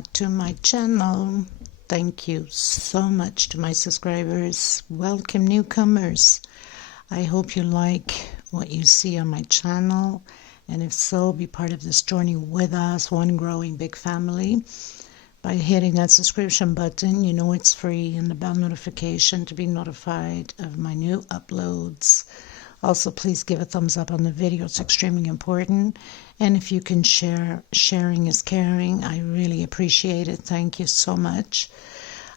back to my channel. Thank you so much to my subscribers. Welcome newcomers. I hope you like what you see on my channel, and if so, be part of this journey with us, one growing big family, by hitting that subscription button. You know it's free, and the bell notification to be notified of my new uploads. Also, please give a thumbs up on the video. It's extremely important. And if you can share, sharing is caring. I really appreciate it. Thank you so much.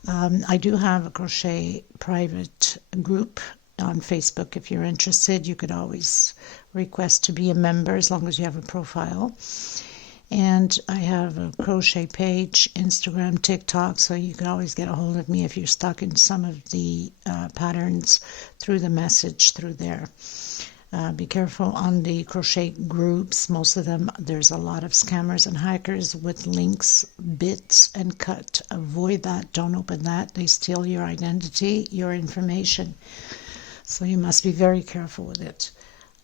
I do have a crochet private group on Facebook. If you're interested, you could always request to be a member as long as you have a profile. And I have a crochet page, Instagram, TikTok, so you can always get a hold of me if you're stuck in some of the patterns through the message through there. Be careful on the crochet groups. Most of them, there's a lot of scammers and hackers with links, bits, and cut. Avoid that. Don't open that. They steal your identity, your information. So you must be very careful with it.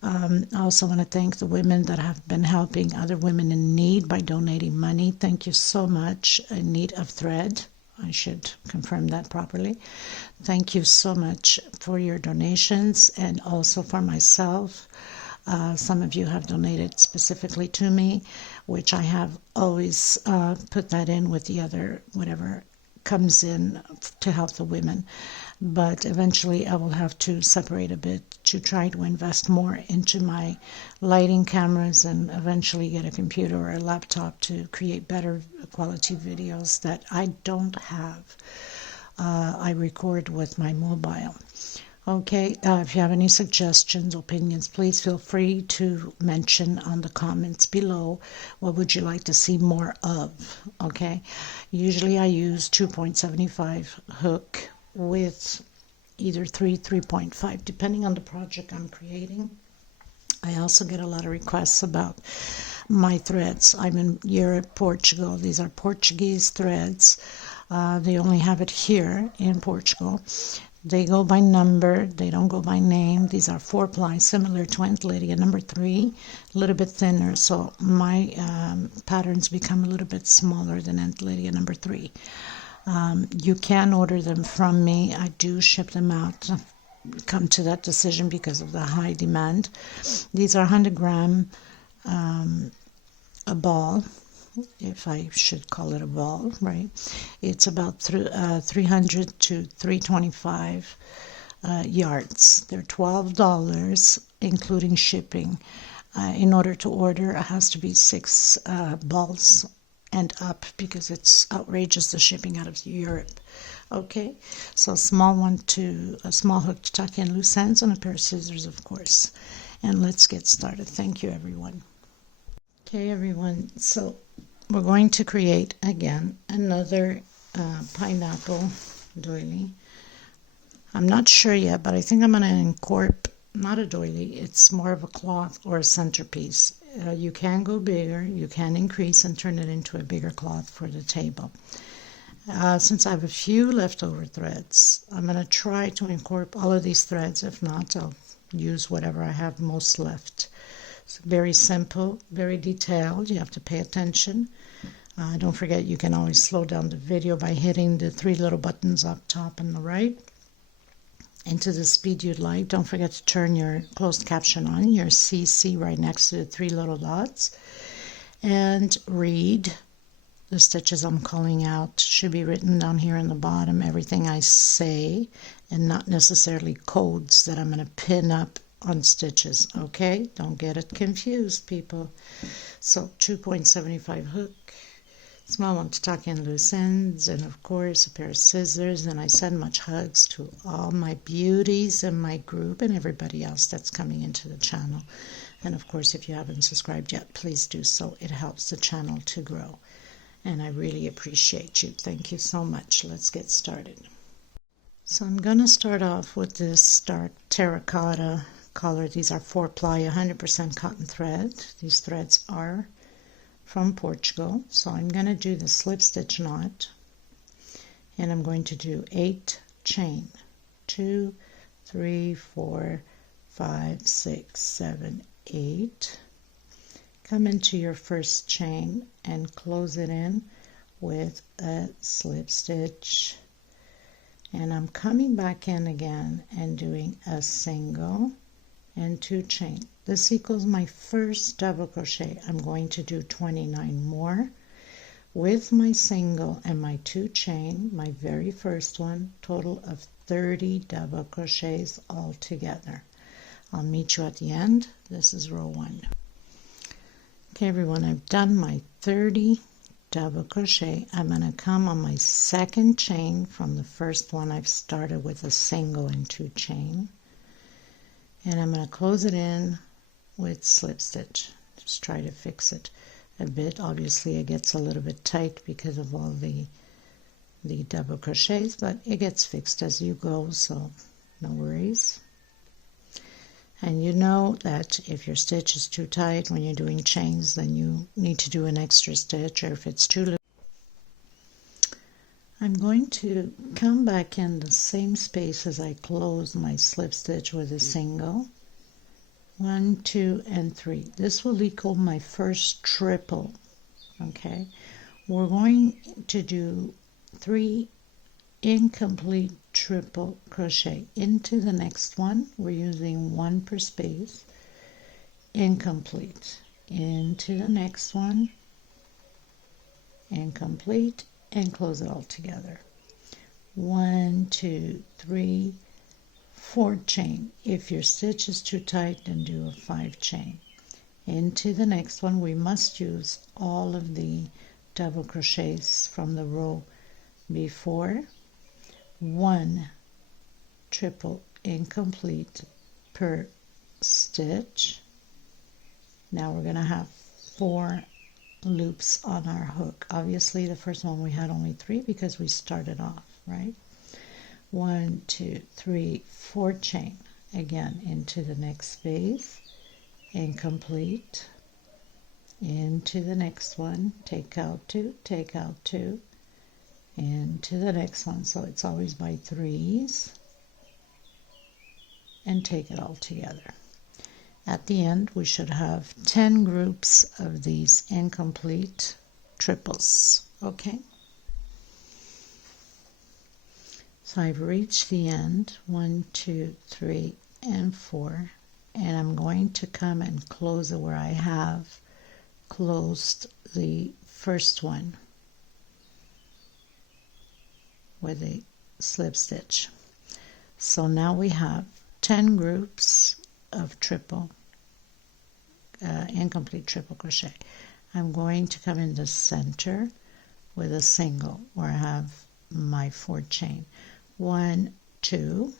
I also want to thank the women that have been helping other women in need by donating money. Thank you so much. In need of thread. I should confirm that properly. Thank you so much for your donations, and also for myself. Some of you have donated specifically to me, which I have always put that in with the other, whatever comes in to help the women. But eventually I will have to separate a bit to try to invest more into my lighting cameras, and eventually get a computer or a laptop to create better quality videos that I don't have. I record with my mobile. Okay, if you have any suggestions, opinions, please feel free to mention on the comments below. What would you like to see more of? Okay, usually I use 2.75 hook with either 3.5, depending on the project I'm creating. I also get a lot of requests about my threads. I'm in Europe, Portugal. These are Portuguese threads. They only have it here in Portugal. They go by number, they don't go by name. These are 4-ply, similar to Aunt Lydia number 3, a little bit thinner, so my patterns become a little bit smaller than Aunt Lydia number 3. You can order them from me. I do ship them out. I've come to that decision because of the high demand. These are 100 gram a ball, if I should call it a ball, right? It's about 300 to 325 yards. They're $12, including shipping. In order to order, it has to be 6 balls and up, because it's outrageous, the shipping out of Europe. Okay, so a small hook to tuck in loose ends, and a pair of scissors, of course. And let's get started. Thank you, everyone. Okay, everyone, so we're going to create again another pineapple doily. I'm not sure yet, but I think I'm going to incorporate, not a doily, it's more of a cloth or a centerpiece. You can go bigger, you can increase and turn it into a bigger cloth for the table. Since I have a few leftover threads, I'm going to try to incorporate all of these threads. If not, I'll use whatever I have most left. It's very simple, very detailed. You have to pay attention. Don't forget, you can always slow down the video by hitting the 3 little buttons up top on the right into the speed you'd like. Don't forget to turn your closed caption on, your CC right next to the 3 little dots, and read the stitches I'm calling out. Should be written down here in the bottom, everything I say, and not necessarily codes that I'm going to pin up on stitches. Okay, don't get it confused, people. So 2.75 hook, small one to tuck in loose ends, and of course a pair of scissors. And I send much hugs to all my beauties in my group and everybody else that's coming into the channel. And of course, if you haven't subscribed yet, please do so. It helps the channel to grow, and I really appreciate you. Thank you so much. Let's get started. So I'm going to start off with this dark terracotta color. These are 4-ply, 100% cotton thread. These threads are from Portugal. So I'm going to do the slip stitch knot, and I'm going to do 8 chain, 2, 3, 4, 5, 6, 7, 8. Come into your first chain and close it in with a slip stitch, and I'm coming back in again and doing a single and 2 chain. This equals my first double crochet. I'm going to do 29 more with my single and my 2 chain, my very first one, total of 30 double crochets all together. I'll meet you at the end. This is row 1. Okay everyone, I've done my 30 double crochet. I'm going to come on my second chain from the first one. I've started with a single and 2 chain, and I'm going to close it in with slip stitch. Just try to fix it a bit. Obviously it gets a little bit tight because of all the double crochets, but it gets fixed as you go, so no worries. And you know that if your stitch is too tight when you're doing chains, then you need to do an extra stitch, or if it's too loose. I'm going to come back in the same space as I close my slip stitch with a single. 1, 2, and 3. This will equal my first triple. Okay, we're going to do 3 incomplete triple crochet into the next one. We're using 1 per space. Incomplete into the next one, incomplete, and close it all together. 1, 2, 3, 4 chain. If your stitch is too tight, then do a 5 chain. Into the next one, we must use all of the double crochets from the row before. 1 triple incomplete per stitch. Now we're going to have 4 loops on our hook. Obviously the first one we had only 3 because we started off, right? 1, 2, 3, 4 chain. Again, into the next space, incomplete, into the next one, take out 2, take out 2, into the next one. So it's always by 3s, and take it all together. At the end we should have 10 groups of these incomplete triples. Okay, so I've reached the end. 1, 2, 3, and 4, and I'm going to come and close it where I have closed the first one with a slip stitch. So now we have 10 groups of incomplete triple crochet. I'm going to come in the center with a single where I have my 4 chain. 1, 2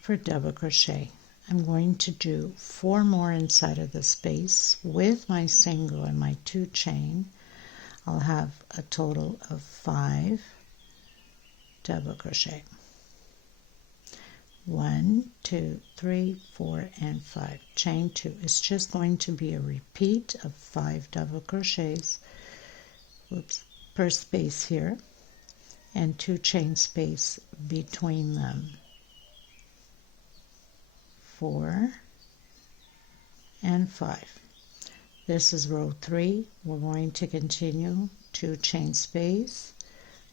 for double crochet. I'm going to do 4 more inside of the space with my single and my 2 chain. I'll have a total of 5 double crochet. 1, 2, 3, 4, and 5. Chain 2. It's just going to be a repeat of 5 double crochets, per space here, and 2 chain space between them. 4 and 5. This is row 3. We're going to continue 2 chain space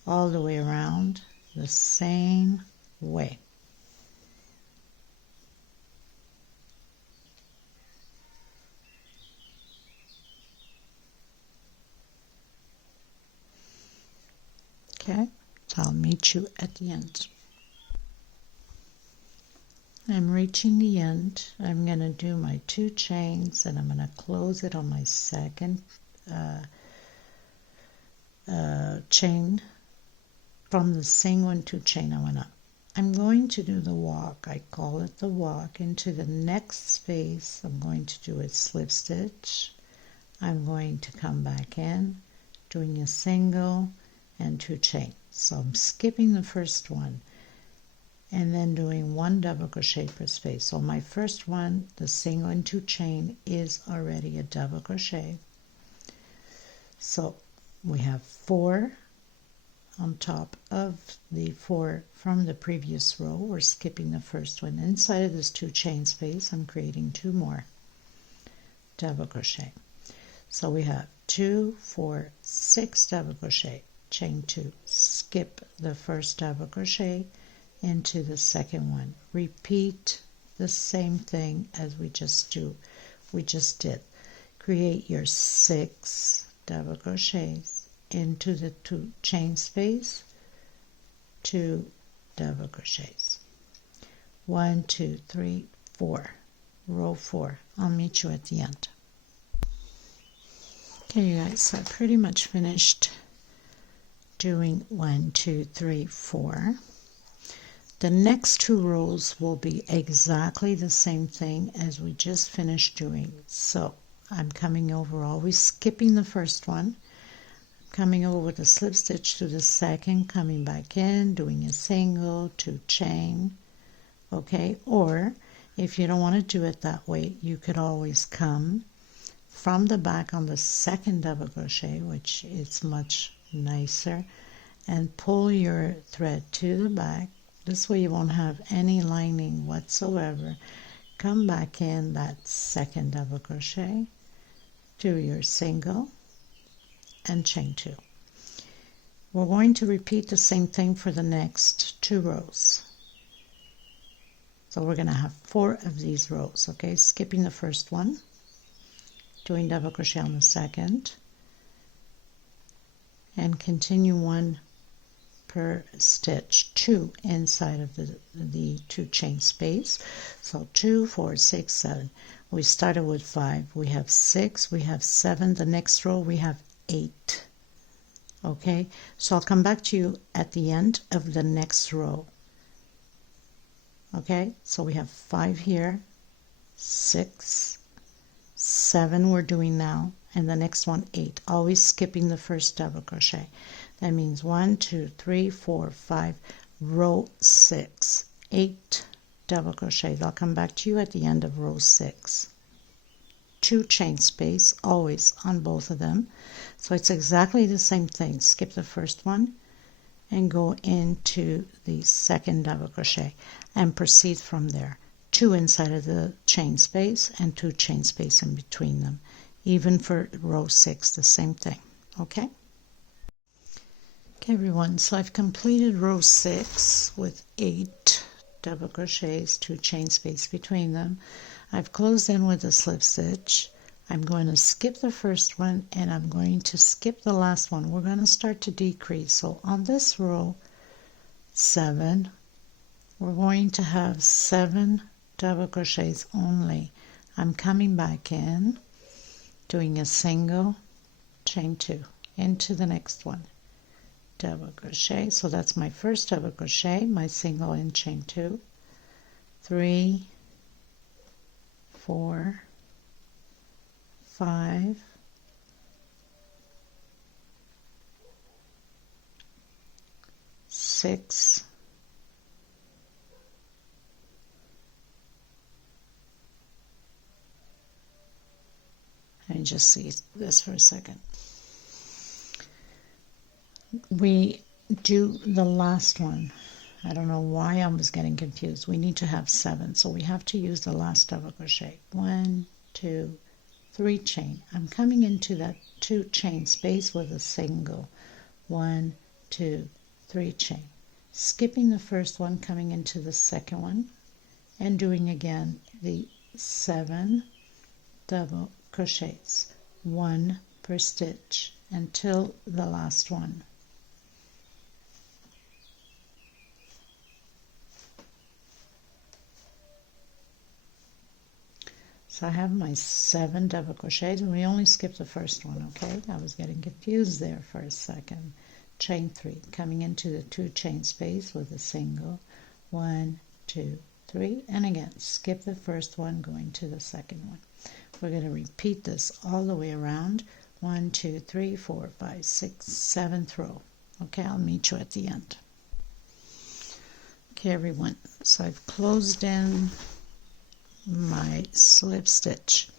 all the way around the same way. Okay, so I'll meet you at the end. I'm reaching the end. I'm going to do my 2 chains, and I'm going to close it on my second chain. From the single and 2 chain I went up. I'm going to do the walk. I call it the walk. Into the next space I'm going to do a slip stitch. I'm going to come back in, doing a single and 2 chains. So I'm skipping the first one and then doing 1 double crochet per space. So my first one, the single and 2 chain, is already a double crochet. So we have 4 on top of the 4 from the previous row. We're skipping the first one. Inside of this 2 chain space, I'm creating 2 more double crochet. So we have 2, 4, 6 double crochet, chain 2, skip the first double crochet into the second one. Repeat the same thing as we just did. Create your 6 double crochets into the 2 chain space, 2 double crochets. 1, 2, 3, 4. Row 4. I'll meet you at the end. Okay, you guys, so I pretty much finished doing 1, 2, 3, 4. The next 2 rows will be exactly the same thing as we just finished doing. So I'm coming over, always skipping the first one, coming over with a slip stitch to the second, coming back in, doing a single, 2 chain, okay? Or if you don't want to do it that way, you could always come from the back on the second double crochet, which is much nicer, and pull your thread to the back. This way you won't have any lining whatsoever. Come back in that second double crochet, do your single, and chain 2. We're going to repeat the same thing for the next 2 rows. So we're going to have 4 of these rows, okay? Skipping the first one, doing double crochet on the second, and continue 1 per stitch, 2 inside of the 2 chain space. So 2, 4, 6, 7. We started with 5. We have 6. We have 7. The next row we have 8. Okay, so I'll come back to you at the end of the next row. Okay, so we have 5 here, 6, 7 we're doing now, and the next one 8. Always skipping the first double crochet. That means 1, 2, 3, 4, 5, row 6, 8 double crochets. I'll come back to you at the end of row 6. 2 chain space always on both of them. So it's exactly the same thing. Skip the first one and go into the second double crochet and proceed from there. 2 inside of the chain space and 2 chain space in between them. Even for row 6, the same thing. Okay? Okay, everyone, so I've completed row 6 with 8 double crochets, 2 chain space between them. I've closed in with a slip stitch. I'm going to skip the first one and I'm going to skip the last one. We're going to start to decrease. So on this row 7, we're going to have 7 double crochets only. I'm coming back in, doing a single, chain 2 into the next one, double crochet. So that's my first double crochet, my single in chain 2, 3, 4, 5, 6, 'Let me just see this for a second. We do the last one. I don't know why I was getting confused. We need to have 7, so we have to use the last double crochet. 1, 2, 3 chain. I'm coming into that 2 chain space with a single. 1, 2, 3 chain. Skipping the first one, coming into the second one, and doing again the 7 double crochets, 1 per stitch until the last one. So I have my 7 double crochets, and we only skipped the first one, okay? I was getting confused there for a second. Chain 3, coming into the 2 chain space with a single, 1, 2, 3, and again, skip the first one, going to the second one. We're going to repeat this all the way around. 1, 2, 3, 4, 5, 6, 7th row. Okay, I'll meet you at the end. Okay, everyone, so I've closed in my slip stitch.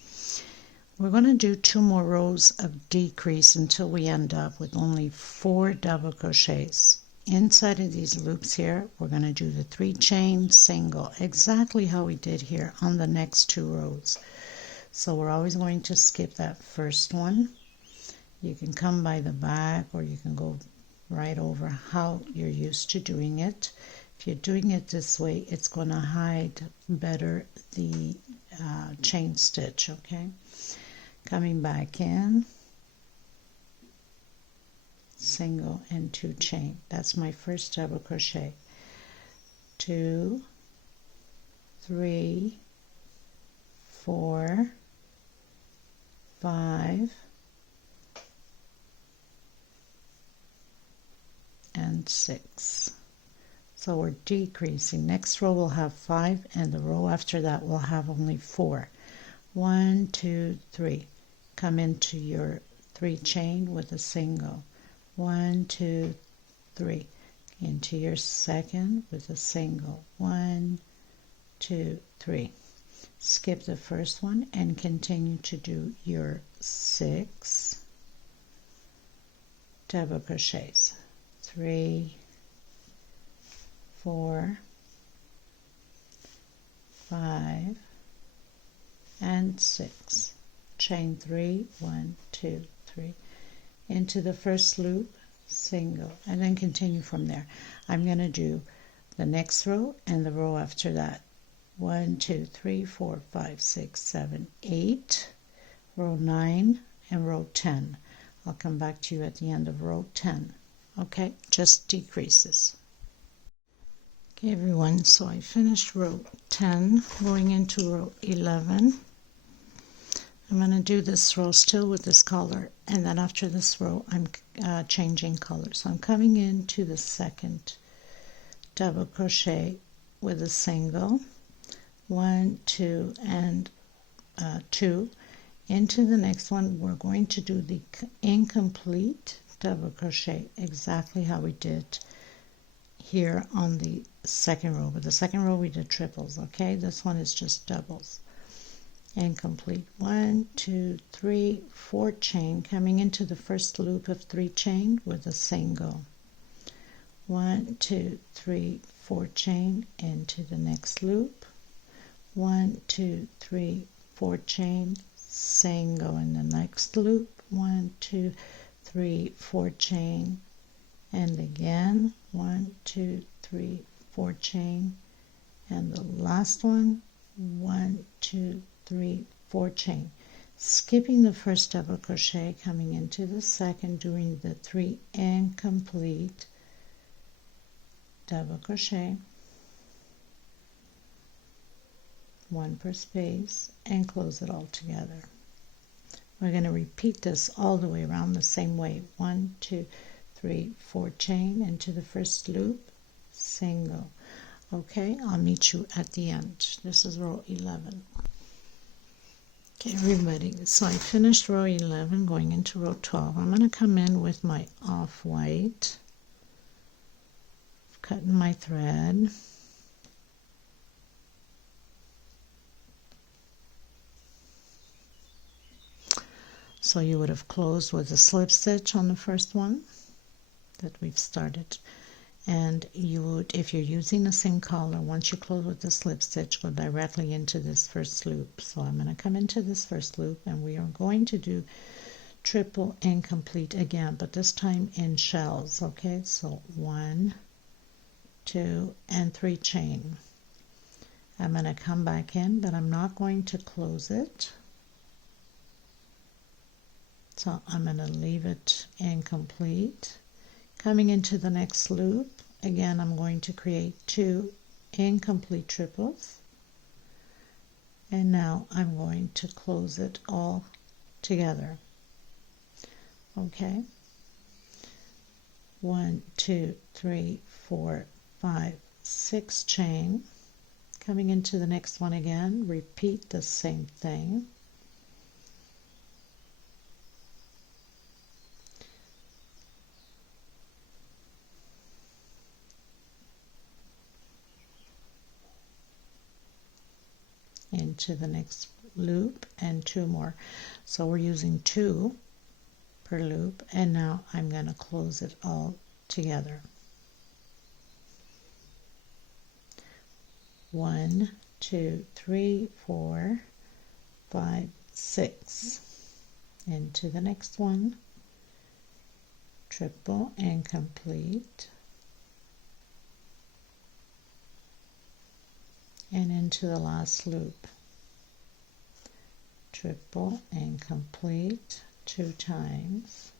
We're going to do 2 more rows of decrease until we end up with only 4 double crochets. Inside of these loops here, we're going to do the 3 chain single, exactly how we did here on the next 2 rows. So we're always going to skip that first one. You can come by the back, or you can go right over how you're used to doing it. If you're doing it this way, it's going to hide better the chain stitch, okay? Coming back in, single and 2 chain. That's my first double crochet. 2, 3, 4, 5, and 6. So we're decreasing. Next row will have 5, and the row after that will have only 4. 1, 2, 3. Come into your 3 chain with a single. 1, 2, 3. Into your second with a single. 1, 2, 3. Skip the first one and continue to do your 6 double crochets. 3, 4, 5, and 6. Chain 3, 1, 2, 3. Into the first loop, single, and then continue from there. I'm going to do the next row and the row after that. 1, 2, 3, 4, 5, 6, 7, 8, row 9, and row 10. I'll come back to you at the end of row 10. Okay, just decreases. Okay, everyone, so I finished row 10, going into row 11. I'm going to do this row still with this color, and then after this row, I'm changing color. So I'm coming into the second double crochet with a single. 1, 2, and 2. Into the next one, we're going to do the incomplete double crochet exactly how we did here on the second row. But the second row we did triples, okay? This one is just doubles. Incomplete. 1, 2, 3, 4 chain, coming into the first loop of 3 chain with a single. 1, 2, 3, 4 chain into the next loop. 1, 2, 3, 4 chain, single in the next loop. 1, 2, 3, 4 chain, and again 1, 2, 3, 4 chain, and the last one 1, 2, 3, 4 chain. Skipping the first double crochet, coming into the second, doing the 3 incomplete double crochet, 1 per space, and close it all together. We're going to repeat this all the way around the same way. 1, 2, 3, 4 chain into the first loop, single. Okay, I'll meet you at the end. This is row 11. Okay, everybody, so I finished row 11, going into row 12. I'm going to come in with my off-white, cutting my thread. So you would have closed with a slip stitch on the first one that we've started, and you would, if you're using the same color, once you close with the slip stitch, go directly into this first loop. So I'm going to come into this first loop, and we are going to do triple incomplete again, but this time in shells. Okay, so 1, 2, and 3 chain. I'm going to come back in, but I'm not going to close it. So I'm going to leave it incomplete. Coming into the next loop, again I'm going to create 2 incomplete triples. And now I'm going to close it all together. Okay. 1, 2, 3, 4, 5, 6 chain. Coming into the next one again, repeat the same thing. Into the next loop and 2 more. So we're using 2 per loop, and now I'm going to close it all together. 1, 2, 3, 4, 5, 6 into the next one, triple and complete, and into the last loop, triple and complete 2 times.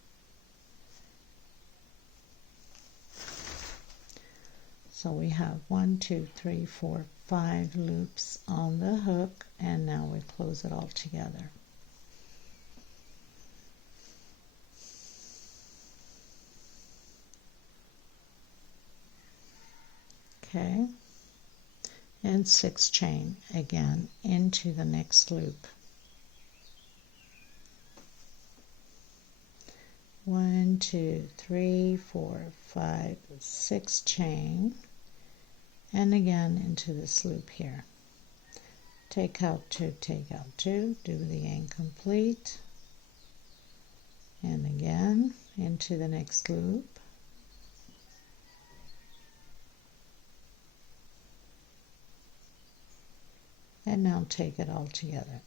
So we have 1, 2, 3, 4, 5 loops on the hook, and now we close it all together. Okay, and 6 chain again into the next loop. 1, 2, 3, 4, 5, 6 chain, and again into this loop here. Take out 2, take out 2, do the incomplete, and again into the next loop. And now take it all together.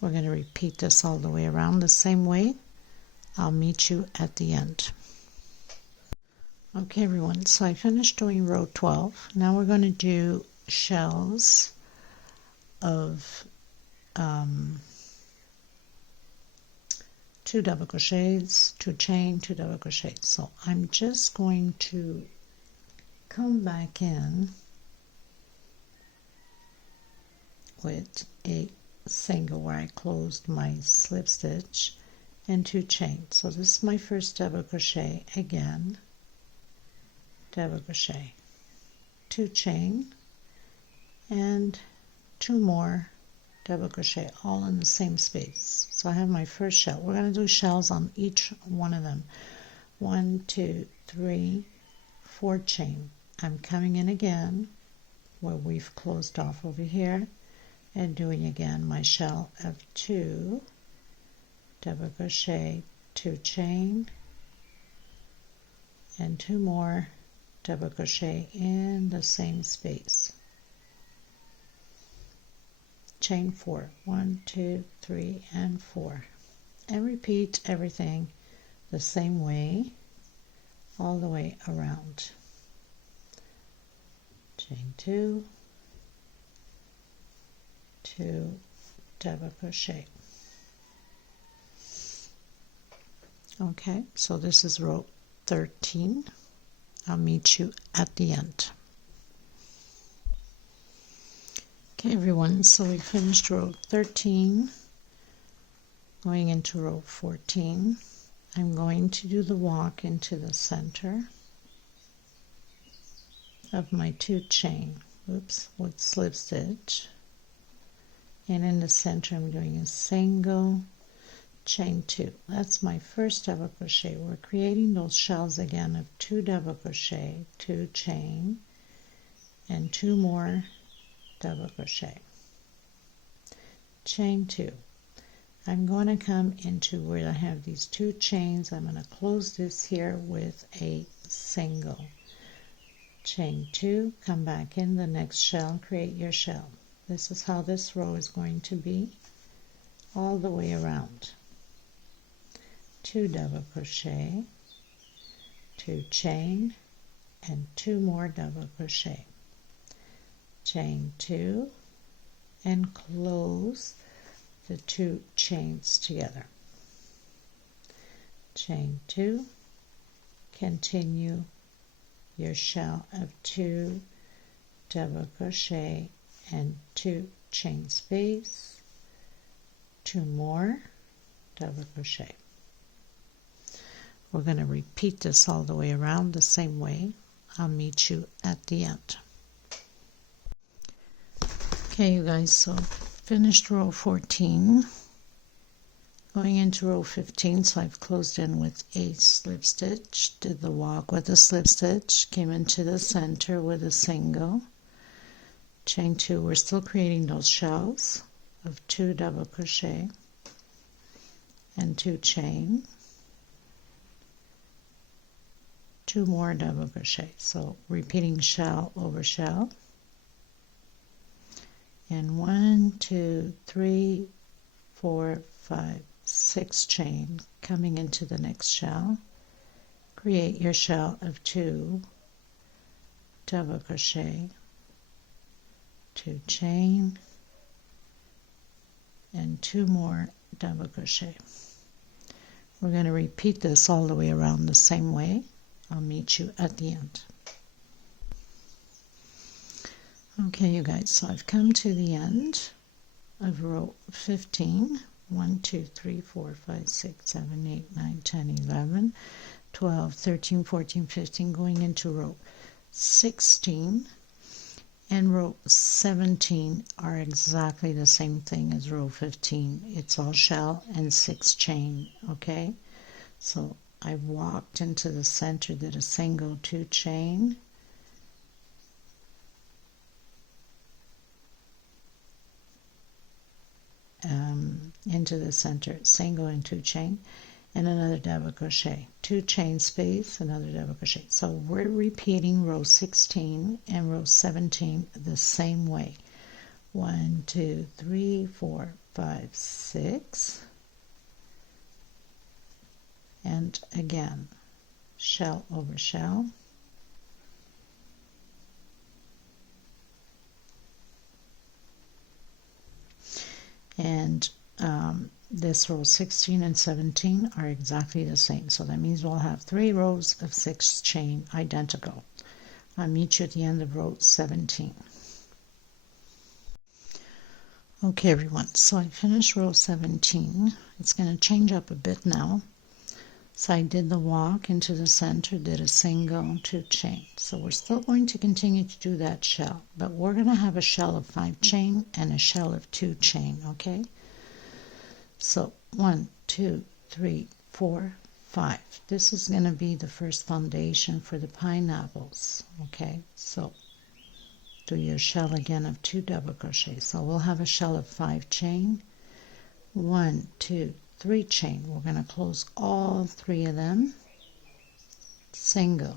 We're going to repeat this all the way around the same way. I'll meet you at the end. Okay everyone, so I finished doing row 12. Now we're going to do shells of 2 double crochets, 2 chain, 2 double crochets. So I'm just going to come back in with a single where I closed my slip stitch and 2 chains. So this is my first double crochet, again double crochet, 2 chain, and 2 more double crochet, all in the same space. So I have my first shell. We're going to do shells on each one of them. 1, 2, 3, 4 chain. I'm coming in again where we've closed off over here, and doing again my shell of 2 double crochet, 2 chain, and 2 more double crochet in the same space. Chain 4, 1, 2, 3, and 4, and repeat everything the same way all the way around. Chain 2, 2 double crochet. Okay, so this is row 13. I'll meet you at the end. Okay everyone, so we finished row 13, going into row 14. I'm going to do the walk into the center of my 2 chain, with slip stitch, and in the center I'm doing a single chain 2. That's my first double crochet. We're creating those shells again of 2 double crochet, 2 chain, and 2 more double crochet. Chain 2. I'm going to come into where I have these 2 chains. I'm going to close this here with a single. Chain 2, come back in the next shell, create your shell. This is how this row is going to be all the way around. 2 double crochet, 2 chain, and 2 more double crochet. Chain 2, and close the 2 chains together. Chain 2, continue your shell of 2 double crochet and 2 chain space, 2 more double crochet. We're going to repeat this all the way around the same way. I'll meet you at the end. Okay you guys, so finished row 14, going into row 15. So I've closed in with a slip stitch, did the walk with a slip stitch, came into the center with a single, chain 2. We're still creating those shells of 2 double crochet and 2 chain, 2 more double crochet. So repeating shell over shell, and 1, 2, 3, 4, 5, 6 chain, coming into the next shell. Create your shell of 2 double crochet, 2 chain, and 2 more double crochet. We're going to repeat this all the way around the same way. I'll meet you at the end. Okay, you guys, so I've come to the end of row 15. 1, 2, 3, 4, 5, 6, 7, 8, 9, 10, 11, 12, 13, 14, 15, going into row 16. And row 17 are exactly the same thing as row 15. It's all shell and 6 chain, okay? So I walked into the center, did a single, 2 chain, into the center, single and 2 chain, and another double crochet, 2 chain space, another double crochet. So we're repeating row 16 and row 17 the same way. 1, 2, 3, 4, 5, 6, and again, shell over shell, and this row 16 and 17 are exactly the same, so that means we'll have 3 rows of 6 chain identical. I'll meet you at the end of row 17. Okay everyone, so I finished row 17. It's going to change up a bit now. So I did the walk into the center, did a single, 2 chain. So we're still going to continue to do that shell, but we're going to have a shell of 5 chain and a shell of 2 chain, okay? So 1, 2, 3, 4, 5. This is going to be the first foundation for the pineapples, okay? So do your shell again of 2 double crochet. So we'll have a shell of 5 chain, 1, 2, 3 chain. We're going to close all 3 of them, single,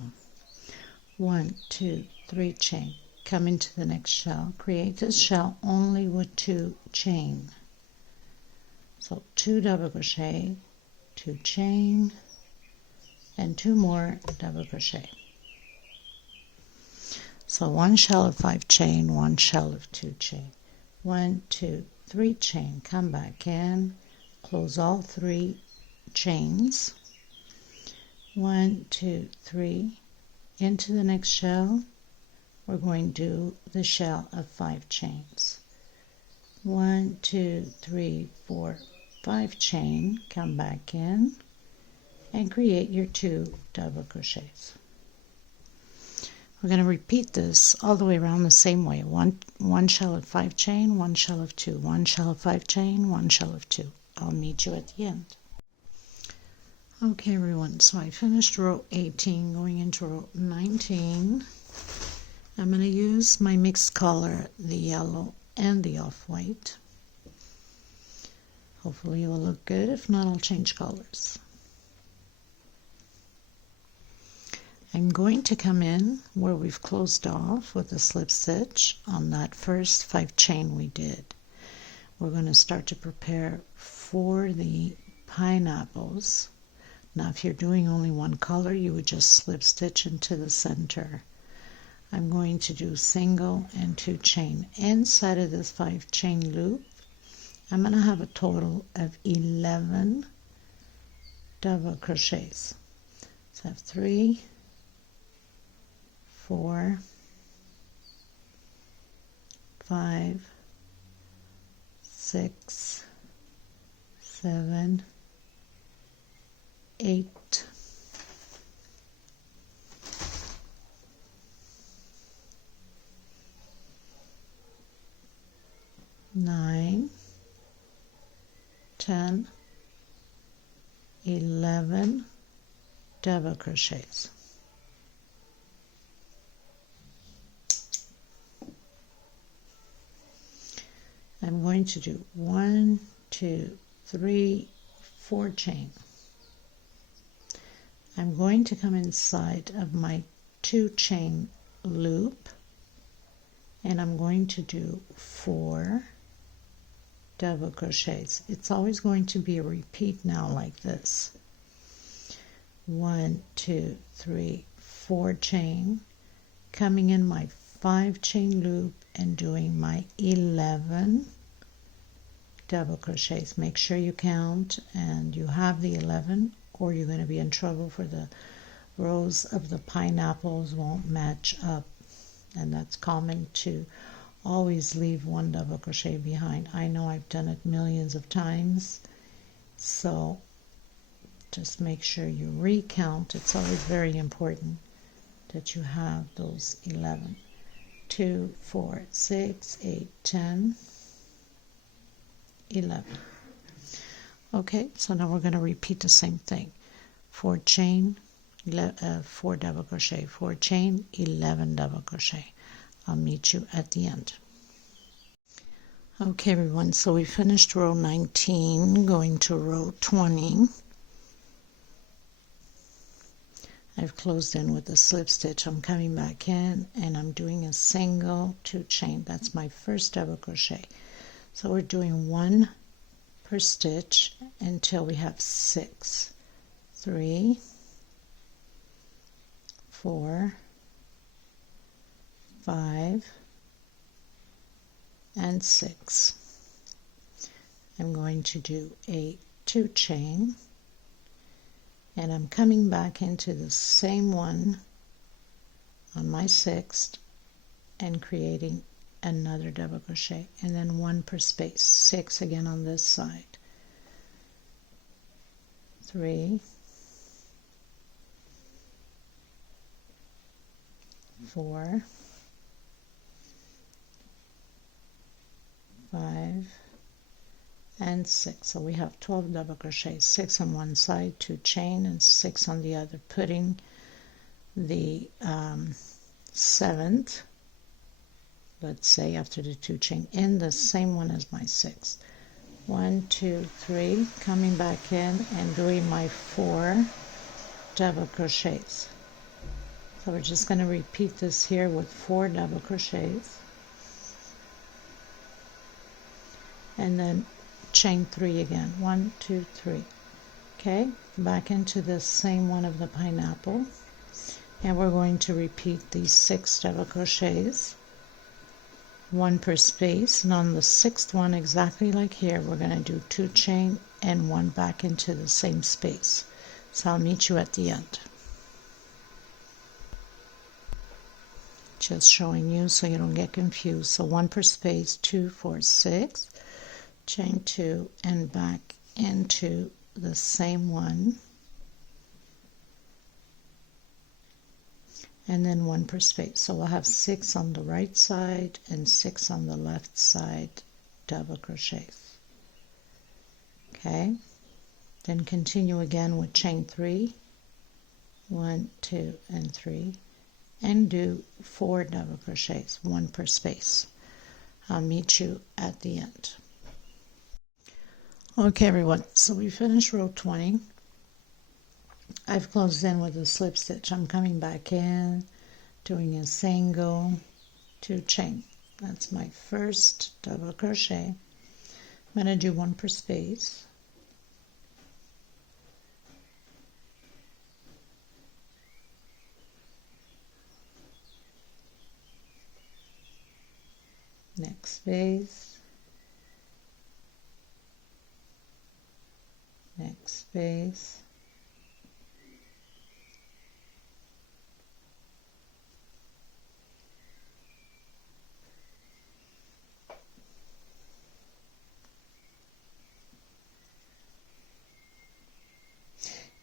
1, 2, 3 chain, come into the next shell, create this shell only with 2 chain. So 2 double crochet, 2 chain, and 2 more double crochet. So 1 shell of 5 chain, 1 shell of 2 chain, 1, 2, 3 chain, come back in, close all 3 chains, 1, 2, 3, into the next shell. We're going to do the shell of 5 chains. 1, 2, 3, 4, 5 chain, come back in and create your 2 double crochets. We're going to repeat this all the way around the same way. One shell of 5 chain, 1 shell of 2, 1 shell of 5 chain, 1 shell of 2. I'll meet you at the end. Okay everyone, so I finished row 18, going into row 19. I'm going to use my mixed color, the yellow and the off-white. Hopefully it will look good. If not, I'll change colors. I'm going to come in where we've closed off with a slip stitch on that first 5 chain we did. We're going to start to prepare for the pineapples. Now if you're doing only one color, you would just slip stitch into the center. I'm going to do single and 2 chain. Inside of this 5 chain loop, I'm going to have a total of 11 double crochets. So I have 3, 4, 5, 6, 7, 8, 9, 10, 11 double crochets. I'm going to do 1, 2, 3, 4 chain. I'm going to come inside of my 2 chain loop, and I'm going to do 4, double crochets. It's always going to be a repeat now like this. 1, 2, 3, 4 chain, coming in my 5 chain loop and doing my 11 double crochets. Make sure you count and you have the 11, or you're going to be in trouble for the rows of the pineapples won't match up, and that's common to always leave one double crochet behind. I know I've done it millions of times, so just make sure you recount. It's always very important that you have those 11. 2, 4, 6, 8, 10, 11. Okay, so now we're going to repeat the same thing. 4 chain, 4 double crochet, 4 chain, 11 double crochet. I'll meet you at the end. Okay everyone, so we finished row 19, going to row 20. I've closed in with a slip stitch. I'm coming back in and I'm doing a single 2 chain. That's my first double crochet. So we're doing 1 per stitch until we have 6. 3, 4, 5, and 6. I'm going to do a 2 chain, and I'm coming back into the same one on my 6th and creating another double crochet, and then 1 per space. 6 again on this side. 3, 4, 5, and 6. So we have 12 double crochets, 6 on one side, 2 chain, and 6 on the other, putting the 7th, let's say after the 2 chain, in the same one as my 6th. 1, 2, 3, coming back in and doing my 4 double crochets. So we're just going to repeat this here with 4 double crochets, and then chain 3 again. 1, 2, 3. Okay, back into the same one of the pineapple, and we're going to repeat these 6 double crochets, 1 per space, and on the 6th one, exactly like here, we're going to do 2 chain and 1 back into the same space. So I'll meet you at the end. Just showing you so you don't get confused. So 1 per space, 2, 4, 6, chain 2 and back into the same one, and then 1 per space. So we'll have 6 on the right side and 6 on the left side double crochets. Okay, then continue again with chain 3, 1, 2, and 3, and do 4 double crochets, 1 per space. I'll meet you at the end. Okay everyone, so we finished row 20. I've closed in with a slip stitch. I'm coming back in, doing a single 2 chain. That's my first double crochet. I'm going to do 1 per space. Next space. Next space.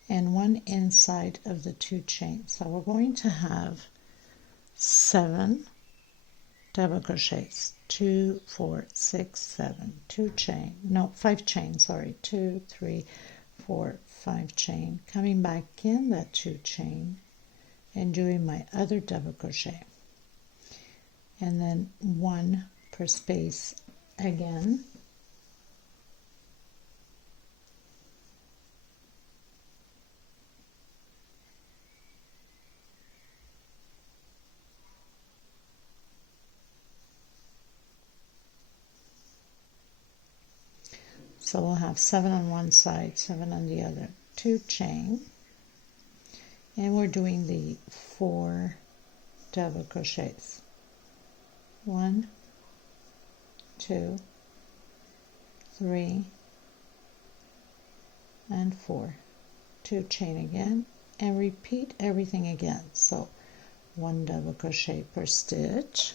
And 1 inside of the 2 chains. So we're going to have 7 double crochets. 2, 4, 6, 7, 2 chain, no, 5 chain, sorry, 2, 3, 4, 5 chain, coming back in that 2 chain and doing my other double crochet, and then 1 per space again, So we'll have 7 on one side, 7 on the other, 2 chain, and we're doing the 4 double crochets. 1, 2, 3, and 4. 2 chain again, and repeat everything again. So 1 double crochet per stitch,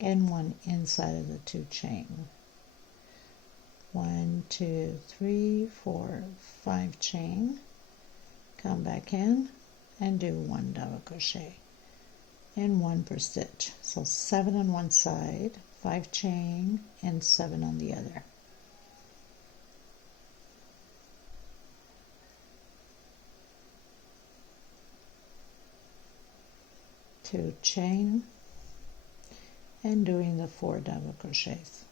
and 1 inside of the 2 chain. 1, 2, 3, 4, 5 chain, come back in and do 1 double crochet and 1 per stitch. So 7 on one side, 5 chain, and 7 on the other. Two chain and doing the 4 double crochets.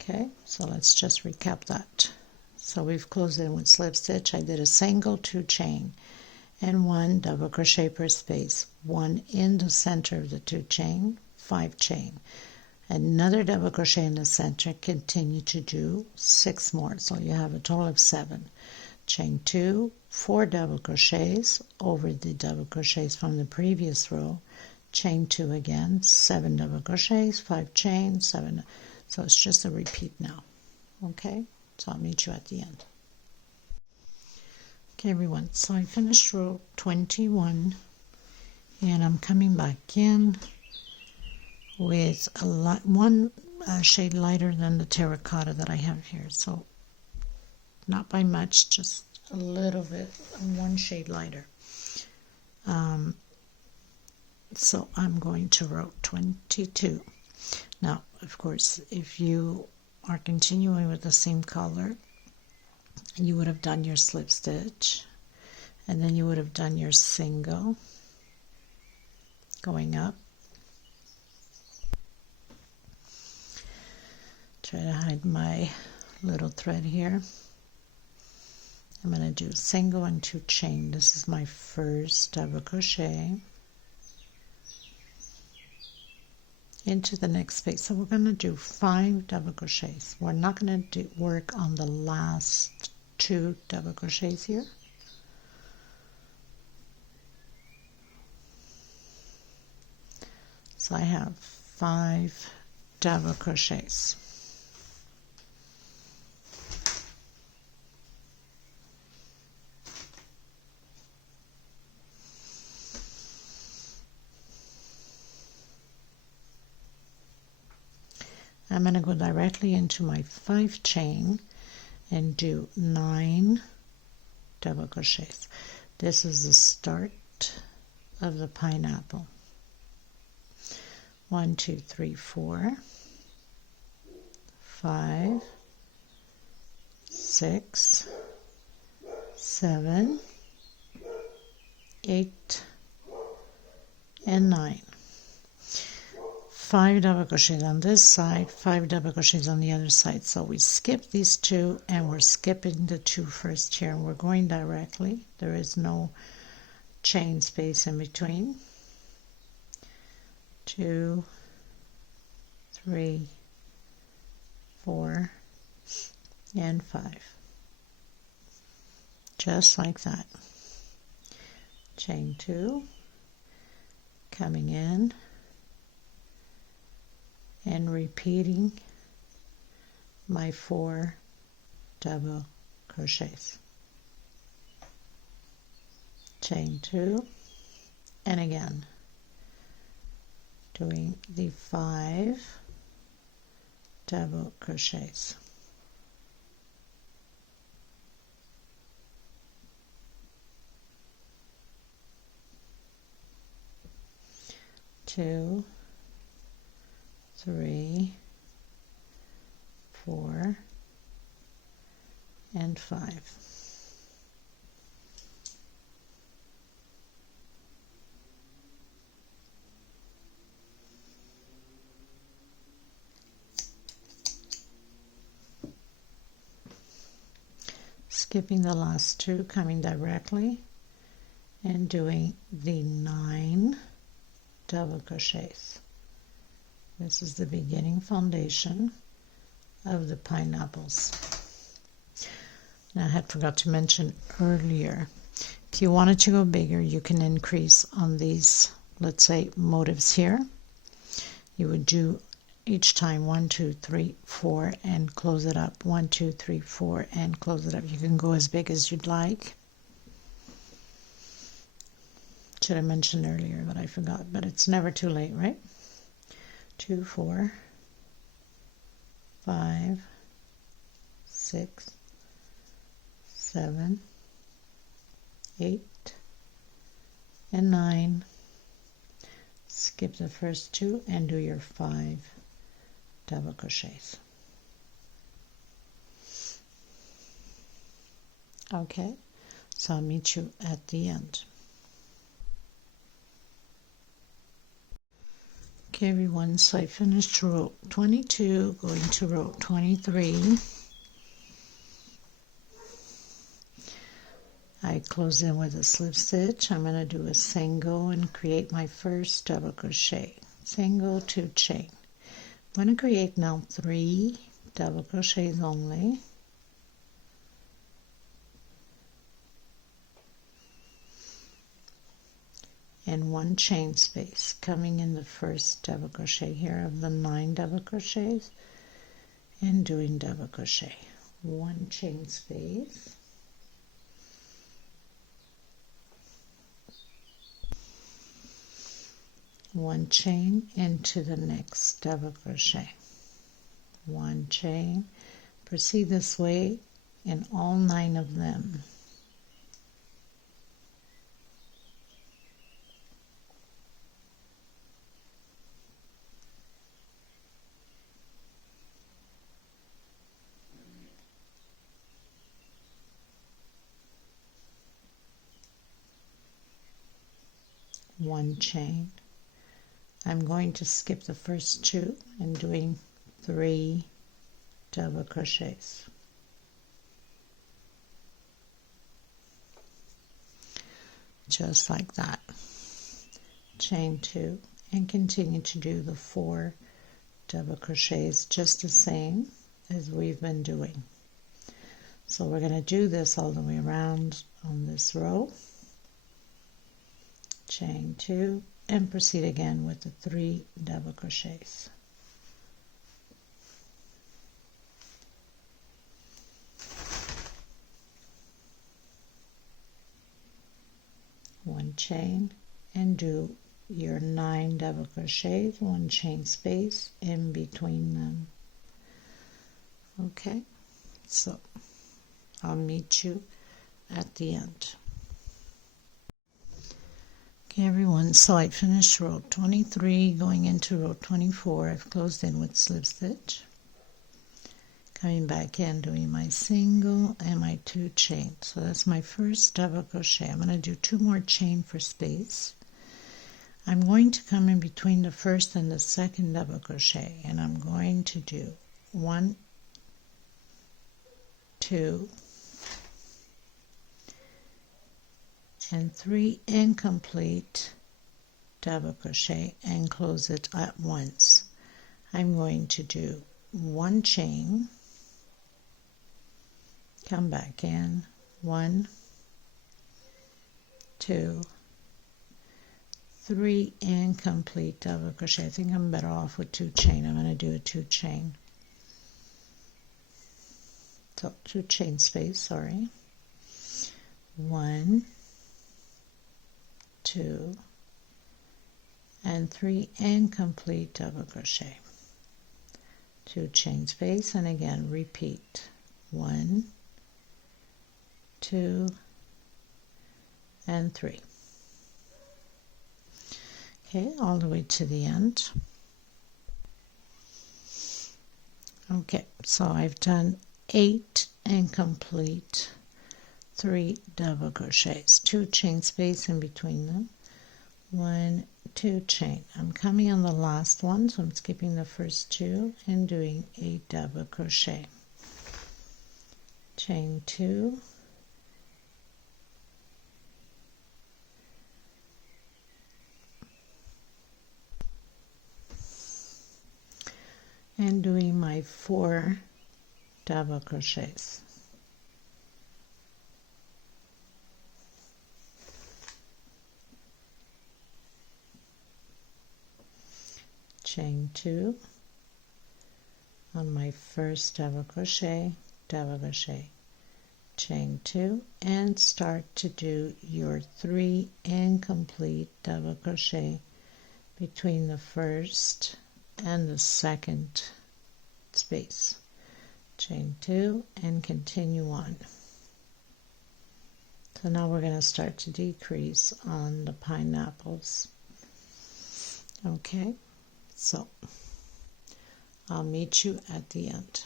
Okay, so let's just recap that. So we've closed in with slip stitch. I did a single, 2 chain, and 1 double crochet per space, 1 in the center of the 2 chain, 5 chain, another double crochet in the center, continue to do 6 more, so you have a total of 7. Chain 2, 4 double crochets over the double crochets from the previous row, chain 2 again, 7 double crochets, 5 chains, 7. So it's just a repeat now. Okay, so I'll meet you at the end. Okay everyone, so I finished row 21 and I'm coming back in with one shade lighter than the terracotta that I have here. So not by much, just a little bit, 1 shade lighter. So I'm going to row 22. Now, of course, if you are continuing with the same color, you would have done your slip stitch, and then you would have done your single going up. Try to hide my little thread here. I'm going to do single and 2 chain. This is my first double crochet into the next space. So we're going to do 5 double crochets. We're not going to work on the last 2 double crochets here. So I have 5 double crochets. I'm going to go directly into my 5 chain and do 9 double crochets. This is the start of the pineapple. 1, 2, 3, 4, 5, 6, 7, 8, and 9. 5 double crochets on this side, 5 double crochets on the other side. So we skip these 2 and we're skipping the 2 first here, and we're going directly. There is no chain space in between. 2, 3, 4, and 5. Just like that. Chain 2, coming in, and repeating my 4 double crochets. Chain 2, and again doing the 5 double crochets. Two, 3, 4, and 5. skipping the last two, coming directly and doing the 9 double crochets. This is the beginning foundation of the pineapples. Now, I had forgot to mention earlier, if you wanted to go bigger, you can increase on these, let's say, motifs here. You would do each time 1, 2, 3, 4 and close it up. 1, 2, 3, 4 and close it up. You can go as big as you'd like. Should have mentioned earlier, but I forgot. But it's never too late, right? 2, 4, 5, 6, 7, 8, and 9. Skip the first 2 and do your 5 double crochets. Okay, so I'll meet you at the end. Okay, everyone, so I finished row 22, going to row 23. I close in with a slip stitch. I'm going to do a single and create my first double crochet. Single, 2 chain. I'm going to create now 3 double crochets only. And 1 chain space coming in the first double crochet here of the 9 double crochets and doing double crochet. 1 chain space. One chain into the next double crochet. 1 chain. Proceed this way in all 9 of them. One chain. I'm going to skip the first 2 and doing 3 double crochets. Just like that. Chain 2 and continue to do the 4 double crochets just the same as we've been doing. So we're going to do this all the way around on this row. Chain 2 and proceed again with the 3 double crochets. One chain and do your 9 double crochets, 1 chain space in between them. Okay, so I'll meet you at the end. Okay, everyone, so I finished row 23, going into row 24. I've closed in with slip stitch. Coming back in, doing my single and my 2 chains. So that's my first double crochet. I'm going to do 2 more chain for space. I'm going to come in between the first and the second double crochet, and I'm going to do 1, 2, and 3 incomplete double crochet and close it at once. I'm going to do 1 chain, come back in, 1, 2, 3 incomplete double crochet. I think I'm better off with 2 chain. I'm going to do a 2 chain. So 2 chain space, sorry. 1, 2, and 3 incomplete double crochet. 2 chain space, and again repeat. 1, 2, and 3. Okay, all the way to the end. Okay, so I've done 8 incomplete, 3 double crochets, 2 chain space in between them, 1, 2 chain. I'm coming on the last one, so I'm skipping the first 2 and doing a double crochet. Chain 2, and doing my 4 double crochets. Chain 2 on my first double crochet, chain 2, and start to do your 3 incomplete double crochet between the first and the second space. Chain 2 and continue on. So now we're going to start to decrease on the pineapples. Okay, so I'll meet you at the end.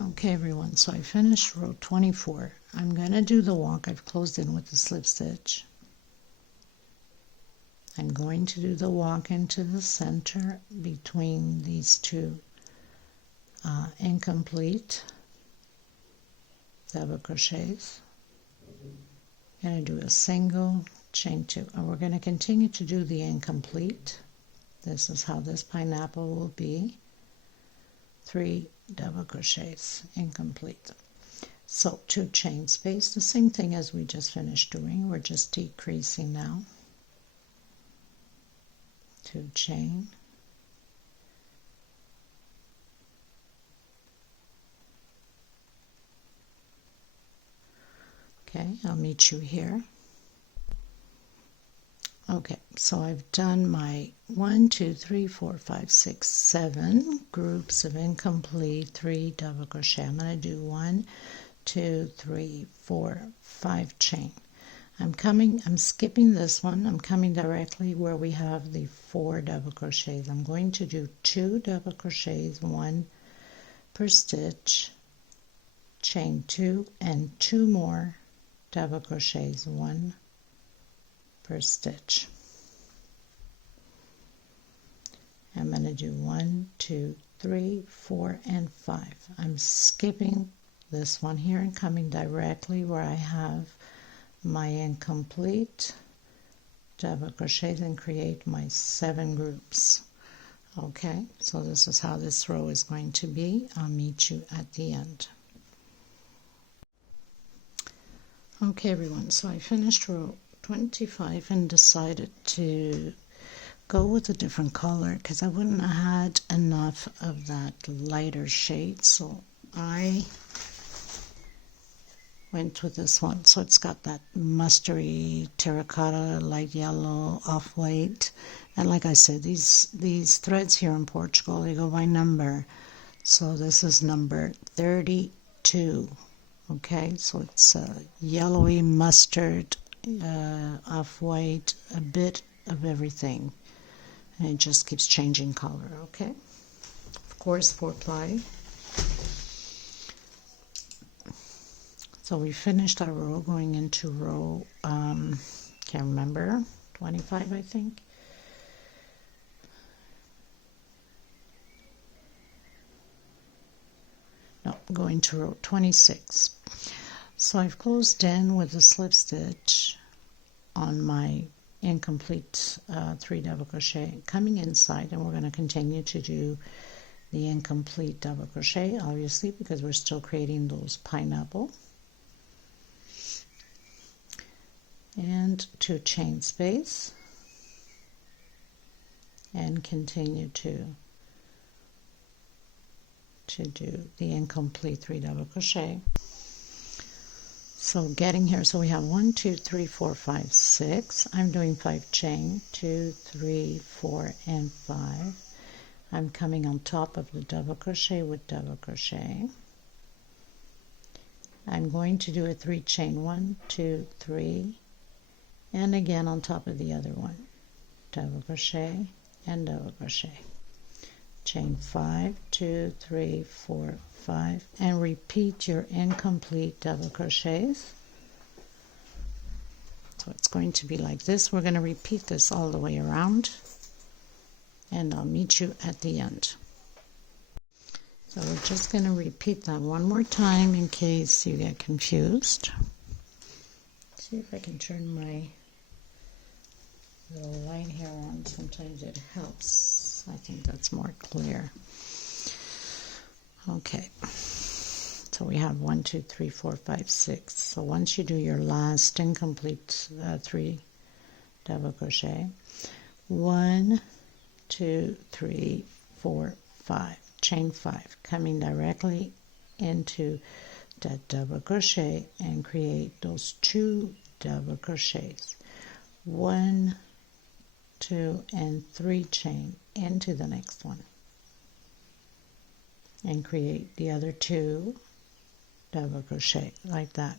Okay everyone, so I finished row 24. I'm going to do the walk. I've closed in with the slip stitch. I'm going to do the walk into the center between these 2 incomplete double crochets. I'm going to do a single, chain 2, and we're going to continue to do the incomplete. This is how this pineapple will be. 3 double crochets, incomplete. So 2 chain space, the same thing as we just finished doing. We're just decreasing now. 2 chain. Okay, I'll meet you here. Okay, so I've done my 1, 2, 3, 4, 5, 6, 7 groups of incomplete 3 double crochet. I'm going to do 1, 2, 3, 4, 5 chain. I'm skipping this one. I'm coming directly where we have the 4 double crochets. I'm going to do 2 double crochets, 1 per stitch, chain 2, and 2 more double crochets, 1 per stitch. I'm going to do 1, 2, 3, 4, and 5. I'm skipping this one here and coming directly where I have my incomplete double crochets and create my 7 groups. Okay, so this is how this row is going to be. I'll meet you at the end. Okay everyone, so I finished row 25 and decided to go with a different color because I wouldn't have had enough of that lighter shade, so I went with this one. So it's got that mustardy, terracotta, light yellow, off-white, and like I said, these threads here in Portugal, they go by number, so this is number 32. Okay, so it's yellowy, mustard, off-white, a bit of everything, and it just keeps changing color. Okay, of course 4-ply. So we finished our row, going into row can't remember, 25 I think. No, going to row 26. So I've closed in with a slip stitch on my incomplete 3 double crochet, coming inside, and we're going to continue to do the incomplete double crochet, obviously, because we're still creating those pineapple. And 2 chain space, and continue to do the incomplete 3 double crochet. So getting here, so we have 1, 2, 3, 4, 5, 6. I'm doing 5 chain, 2, 3, 4, and 5. I'm coming on top of the double crochet with double crochet. I'm going to do a 3 chain, 1, 2, 3, and again on top of the other one, double crochet and double crochet, chain 5, 2, 3, 4, 5, and repeat your incomplete double crochets. So it's going to be like this. We're going to repeat this all the way around, and I'll meet you at the end. So we're just going to repeat that one more time in case you get confused. See if I can turn my little line here on. Sometimes it helps. I think that's more clear. Okay, so we have 1, 2, 3, 4, 5, 6. So once you do your last incomplete 3 double crochet, 1, 2, 3, 4, 5, chain 5, coming directly into that double crochet and create those 2 double crochets. 1, 2, and 3 chain into the next one, and create the other 2 double crochet like that.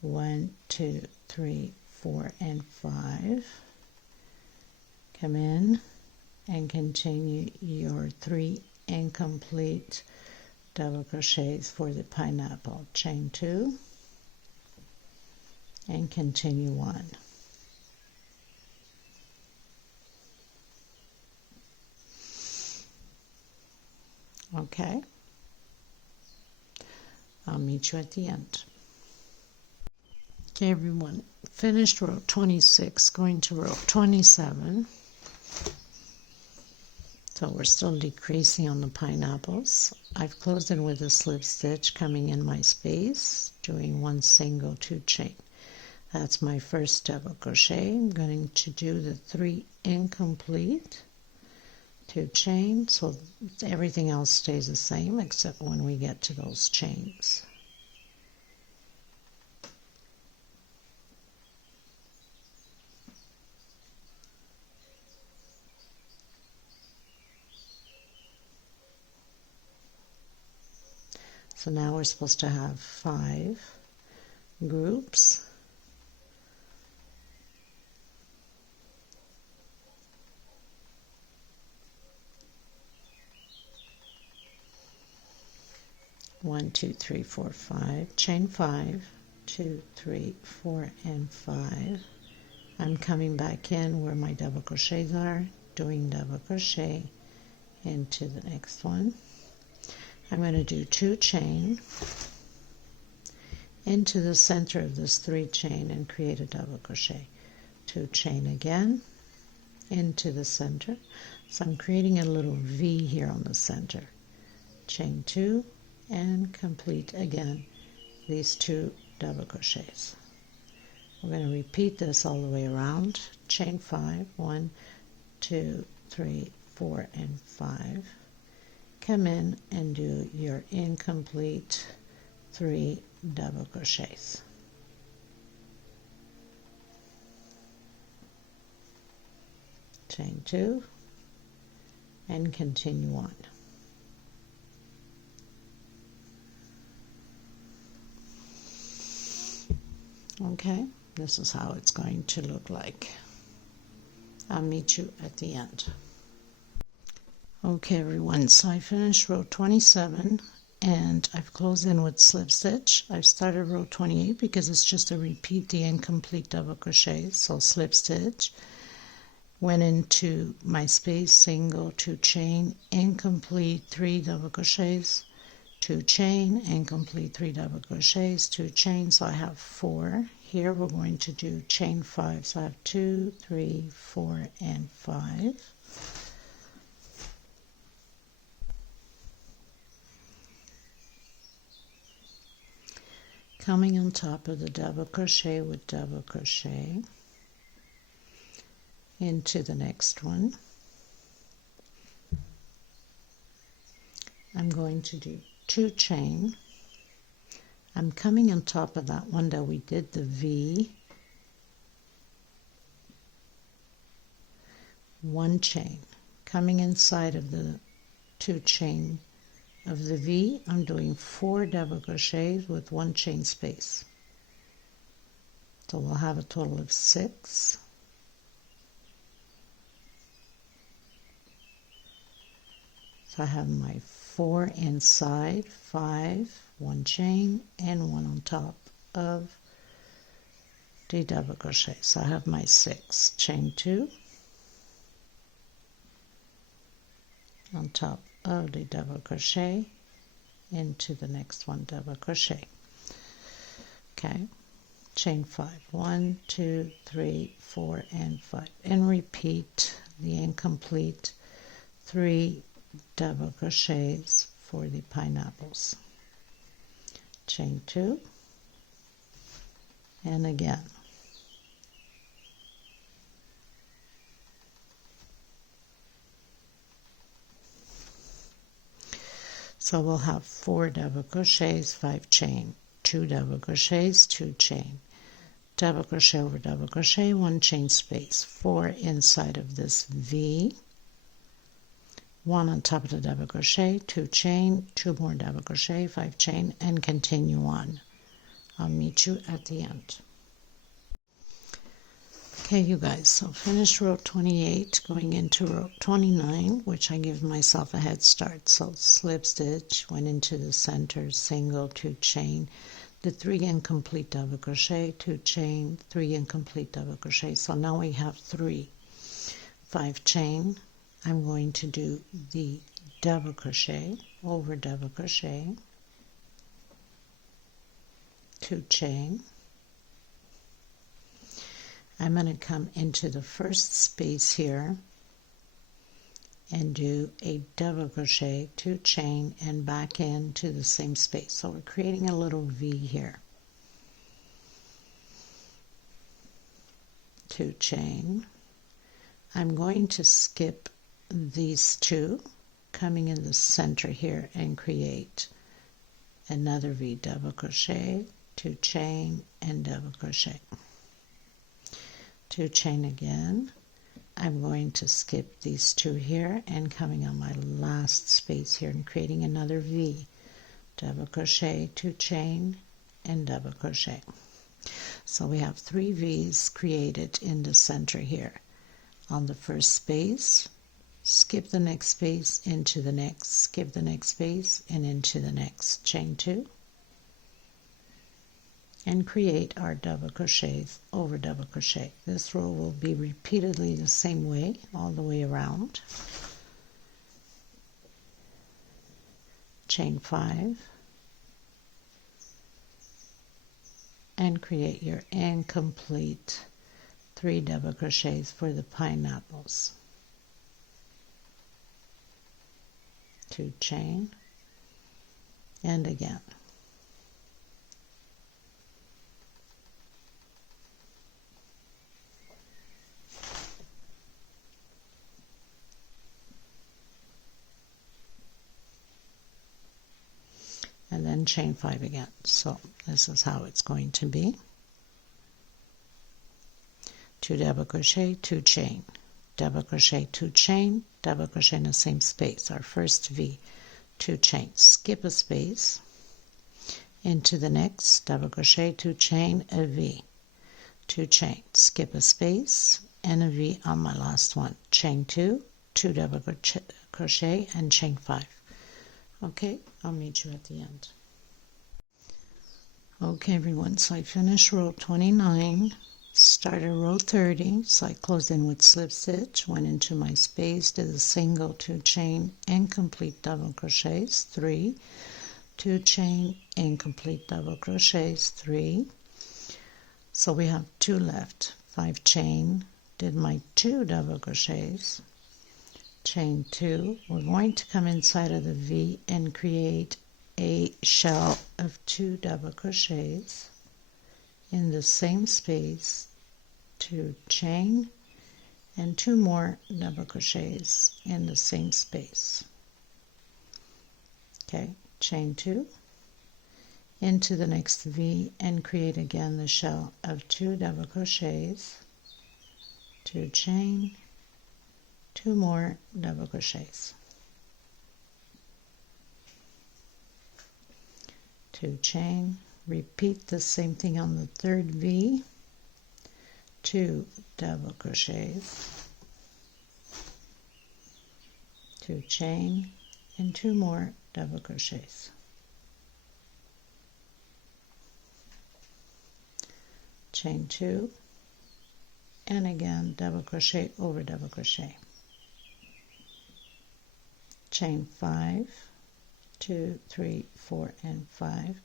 1, 2, 3, 4, and 5. Come in and continue your 3 incomplete double crochets for the pineapple. Chain 2 and continue 1. Okay, I'll meet you at the end. Okay, everyone, finished row 26, going to row 27. So we're still decreasing on the pineapples. I've closed in with a slip stitch, coming in my space, doing 1 single 2 chain. That's my first double crochet. I'm going to do the 3 incomplete 2 chain, so everything else stays the same except when we get to those chains. So now we're supposed to have 5 groups. One, 2, 3, 4, 5. Chain 5, 2, 3, 4, and 5. I'm coming back in where my double crochets are, doing double crochet into the next one. I'm going to do 2 chain into the center of this 3 chain and create a double crochet. 2 chain again into the center. So I'm creating a little V here on the center. Chain 2 and complete again these 2 double crochets. We're going to repeat this all the way around. Chain 5, 1, 2, 3, 4, and 5. Come in and do your incomplete 3 double crochets. Chain 2 and continue on. Okay, this is how it's going to look like. I'll meet you at the end. Okay, everyone, so I finished row 27 and I've closed in with slip stitch. I've started row 28 because it's just a repeat the incomplete double crochet. So slip stitch, went into my space, single, 2 chain, incomplete 3 double crochets, 2 chain, incomplete 3 double crochets, 2 chain, so I have 4. Here we're going to do chain 5, so I have 2, 3, 4, and 5. Coming on top of the double crochet with double crochet into the next one. I'm going to do 2 chain. I'm coming on top of that one that we did the V, 1 chain. Coming inside of the 2 chain of the V, I'm doing 4 double crochets with 1 chain space. So we'll have a total of 6. So I have my 4 inside, 5, 1 chain, and 1 on top of the double crochet. So I have my 6. Chain 2 on top of the double crochet into the next one, double crochet. Okay, chain 5, 1, 2, 3, 4, and 5, and repeat the incomplete 3 double crochets for the pineapples. Chain 2, and again. So we'll have 4 double crochets, 5 chain, 2 double crochets, 2 chain, double crochet over double crochet, 1 chain space, 4 inside of this V, 1 on top of the double crochet, 2 chain, 2 more double crochet, 5 chain, and continue on. I'll meet you at the end. Okay, you guys, so finished row 28, going into row 29, which I give myself a head start. So slip stitch, went into the center, single, 2 chain, did 3 incomplete double crochet, 2 chain, 3 incomplete double crochet. So now we have 3, 5 chain. I'm going to do the double crochet over double crochet, 2 chain. I'm going to come into the first space here and do a double crochet, 2 chain, and back into the same space. So we're creating a little V here. 2 chain. I'm going to skip these 2, coming in the center here, and create another V, double crochet, 2 chain, and double crochet. 2 chain again. I'm going to skip these 2 here and coming on my last space here and creating another V, double crochet, 2 chain, and double crochet. So we have 3 V's created in the center here. On the first space, skip the next space, into the next, skip the next space, and into the next. Chain 2. And create our double crochets over double crochet. This row will be repeatedly the same way all the way around. Chain 5 and create your incomplete 3 double crochets for the pineapples. 2 chain, and again. And then chain 5 again. So this is how it's going to be. 2 double crochet, 2 chain, double crochet, 2 chain, double crochet in the same space. Our first V, 2 chain, skip a space, into the next, double crochet, 2 chain, a V, 2 chain, skip a space, and a V on my last one. Chain 2, 2 double crochet, and chain 5. Okay, I'll meet you at the end. Okay, everyone, so I finished row 29, started row 30, so I closed in with slip stitch, went into my space, did a single, 2 chain, incomplete double crochets, 3, 2 chain, incomplete double crochets, 3. So we have 2 left, 5 chain, did my 2 double crochets, chain 2. We're going to come inside of the V and create a shell of 2 double crochets in the same space, 2 chain, and 2 more double crochets in the same space. Okay, chain 2, into the next V and create again the shell of 2 double crochets, 2 chain, 2 more double crochets, 2 chain, repeat the same thing on the third V, 2 double crochets, 2 chain, and 2 more double crochets. Chain 2, and again double crochet over double crochet. Chain 5, 2, 3, 4, and 5,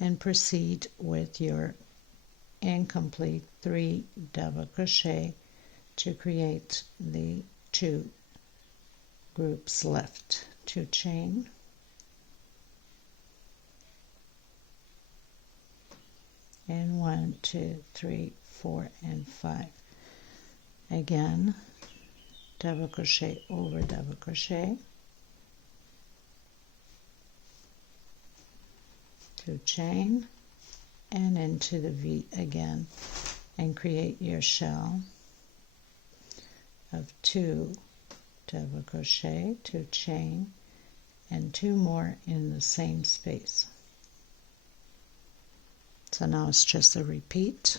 and proceed with your incomplete 3 double crochet to create the 2 groups left. 2 chain, and 1, 2, 3, 4, and 5. Again, double crochet over double crochet, 2 chain, and into the V again, and create your shell of 2 double crochet, 2 chain, and 2 more in the same space. So now it's just a repeat.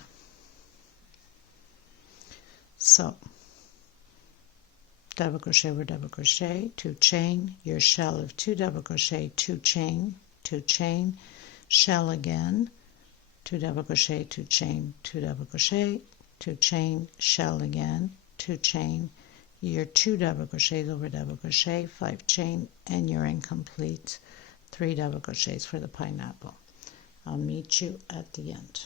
So double crochet over double crochet, 2 chain, your shell of 2 double crochet, 2 chain, 2 chain, shell again, 2 double crochet, 2 chain, 2 double crochet, 2 chain, shell again, 2 chain, your 2 double crochets over double crochet, 5 chain, and your incomplete 3 double crochets for the pineapple. I'll meet you at the end.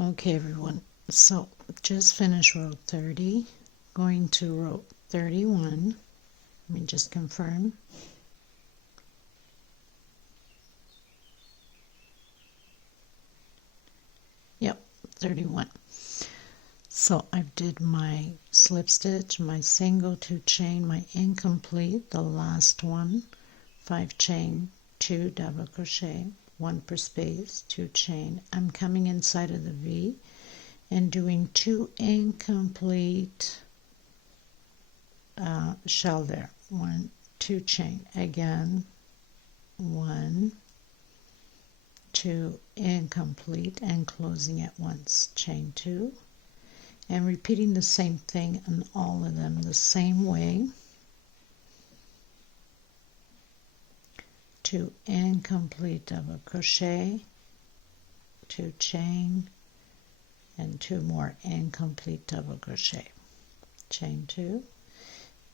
Okay everyone, so just finished row 30, going to row 31. Let me just confirm. Yep, 31. So I did my slip stitch, my single, 2 chain, my incomplete, the last one, 5 chain, 2 double crochet, 1 per space, 2 chain. I'm coming inside of the V and doing 2 incomplete shell there. 1, 2 chain again, 1, 2 incomplete, and closing at once, chain 2, and repeating the same thing on all of them the same way. 2 incomplete double crochet, 2 chain, and 2 more incomplete double crochet, chain 2,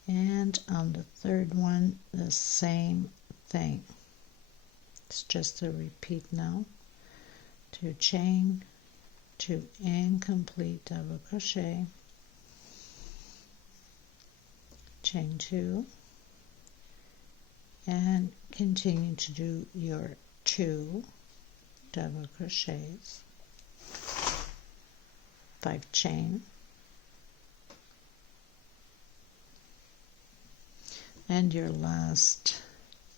and on the third one the same thing. It's just a repeat now. 2 chain, 2 incomplete double crochet, chain 2, and continue to do your 2 double crochets, 5 chain, and your last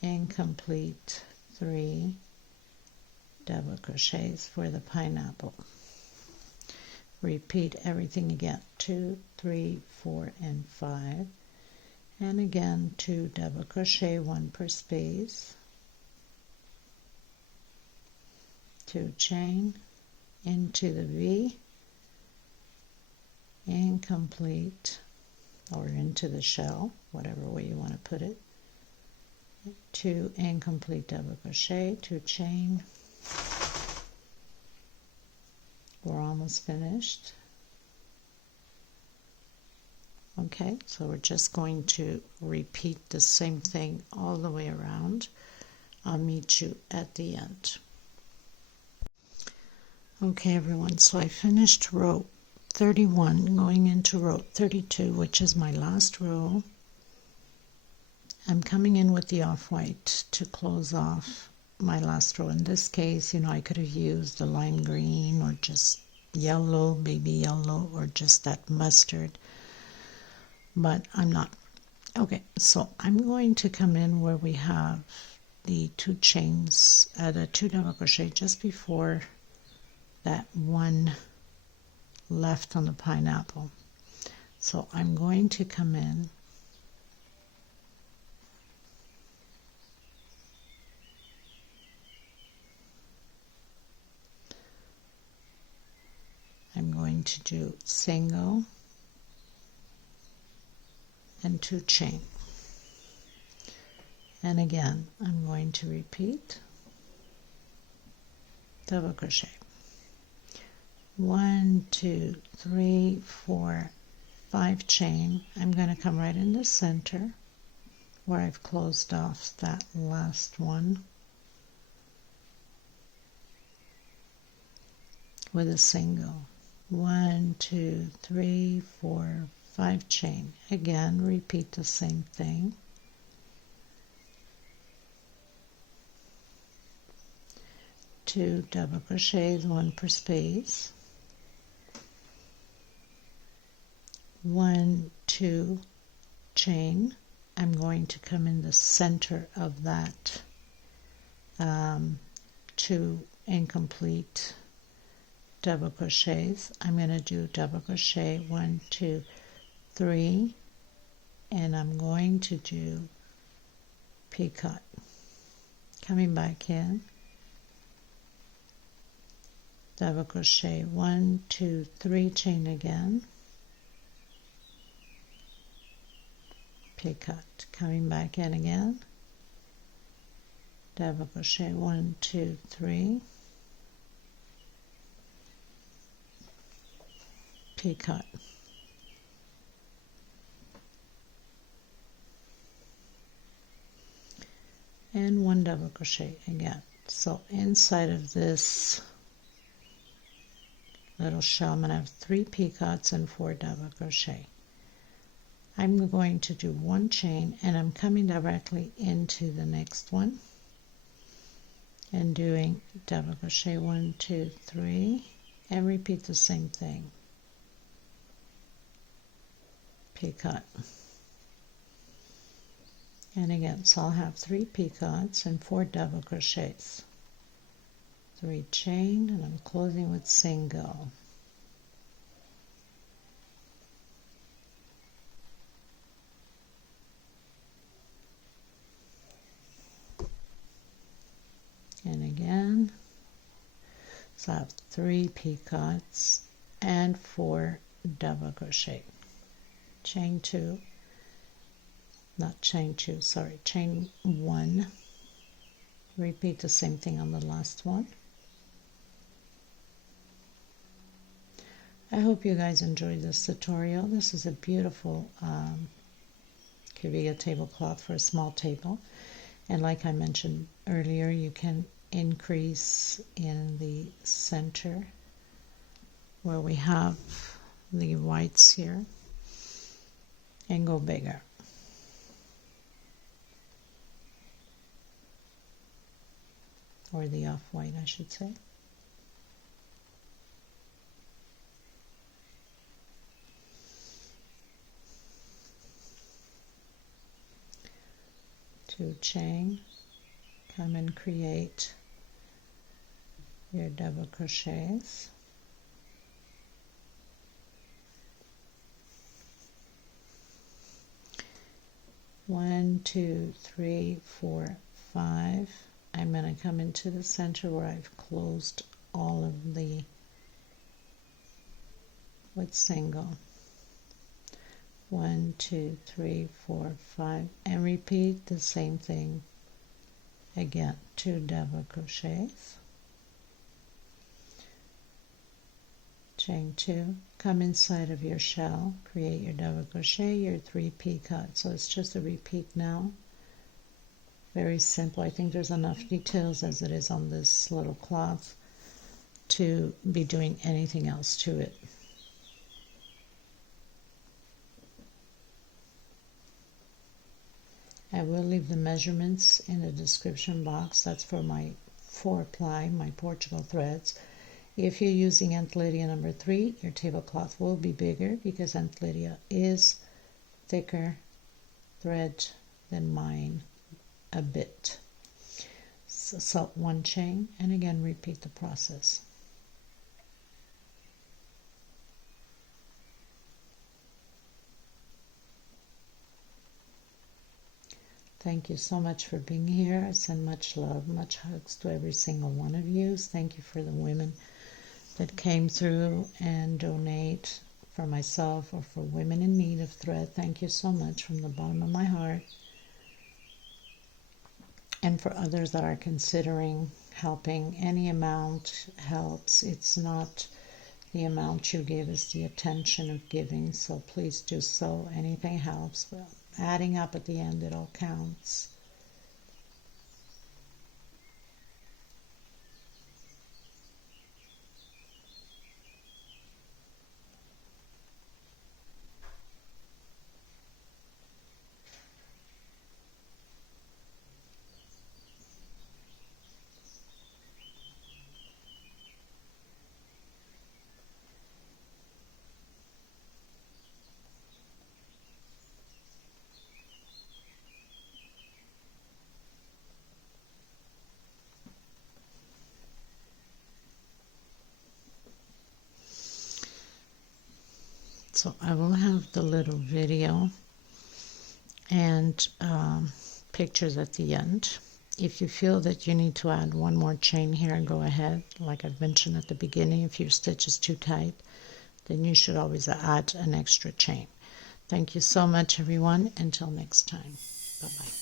incomplete 3 double crochets for the pineapple. Repeat everything again, 2, 3, 4, and 5, and again 2 double crochet, 1 per space, 2 chain, into the V, incomplete, or into the shell, whatever way you want to put it, 2 incomplete double crochet, 2 chain. We're almost finished. Okay, so we're just going to repeat the same thing all the way around. I'll meet you at the end. Okay everyone, so I finished row 31, going into row 32, which is my last row. I'm coming in with the off-white to close off my last row. In this case, you know, I could have used the lime green or just yellow, baby yellow, or just that mustard, but I'm not. Okay, so I'm going to come in where we have the 2 chains at a 2 double crochet just before that one left on the pineapple. So I'm going to come in I'm going to do single and 2 chain, and again I'm going to repeat double crochet, 1, 2, 3, 4, 5 chain. I'm going to come right in the center where I've closed off that last one with a single, 1, 2, 3, 4, 5 chain. Again, repeat the same thing. 2 double crochets, 1 per space, 1, 2 chain. I'm going to come in the center of that 2 incomplete double crochets. I'm going to do double crochet 1, 2, 3, and I'm going to do picot. Coming back in, double crochet 1, 2, 3, chain again, picot. Coming back in again, double crochet 1, 2, 3, picot. And 1 double crochet again. So inside of this little shell, I'm going to have 3 picots and 4 double crochet. I'm going to do 1 chain, and I'm coming directly into the next one and doing double crochet 1, 2, 3, and repeat the same thing. Picot. And again, so I'll have 3 picots and 4 double crochets. 3 chain, and I'm closing with single. And again, so I have 3 picots and 4 double crochet. Chain 2, not chain 2, sorry, chain 1. Repeat the same thing on the last one. I hope you guys enjoyed this tutorial. This is a beautiful Kuvia tablecloth for a small table. And like I mentioned earlier, you can increase in the center where we have the whites here and go bigger. Or the off-white, I should say. Two chain, come and create your double crochets. One, two, three, four, 5. I'm going to come into the center where I've closed all of the with single. 1, 2, 3, 4, 5, and repeat the same thing again. 2 double crochets, chain 2, come inside of your shell, create your double crochet, your 3 picots. So it's just a repeat now. Very simple. I think there's enough details as it is on this little cloth to be doing anything else to it. I will leave the measurements in the description box. That's for my 4-ply, my Portugal threads. If you're using Aunt Lydia number 3, your tablecloth will be bigger because Aunt Lydia is thicker thread than mine a bit. So 1 chain, and again repeat the process. Thank you so much for being here. I send much love, much hugs to every single one of you. Thank you for the women that came through and donate for myself or for women in need of thread. Thank you so much from the bottom of my heart. And for others that are considering helping, any amount helps. It's not the amount you give, it's the attention of giving. So please do so. Anything helps. But adding up at the end, it all counts. So I will have the little video and pictures at the end. If you feel that you need to add one more chain here, go ahead. Like I mentioned at the beginning, if your stitch is too tight, then you should always add an extra chain. Thank you so much, everyone. Until next time. Bye-bye.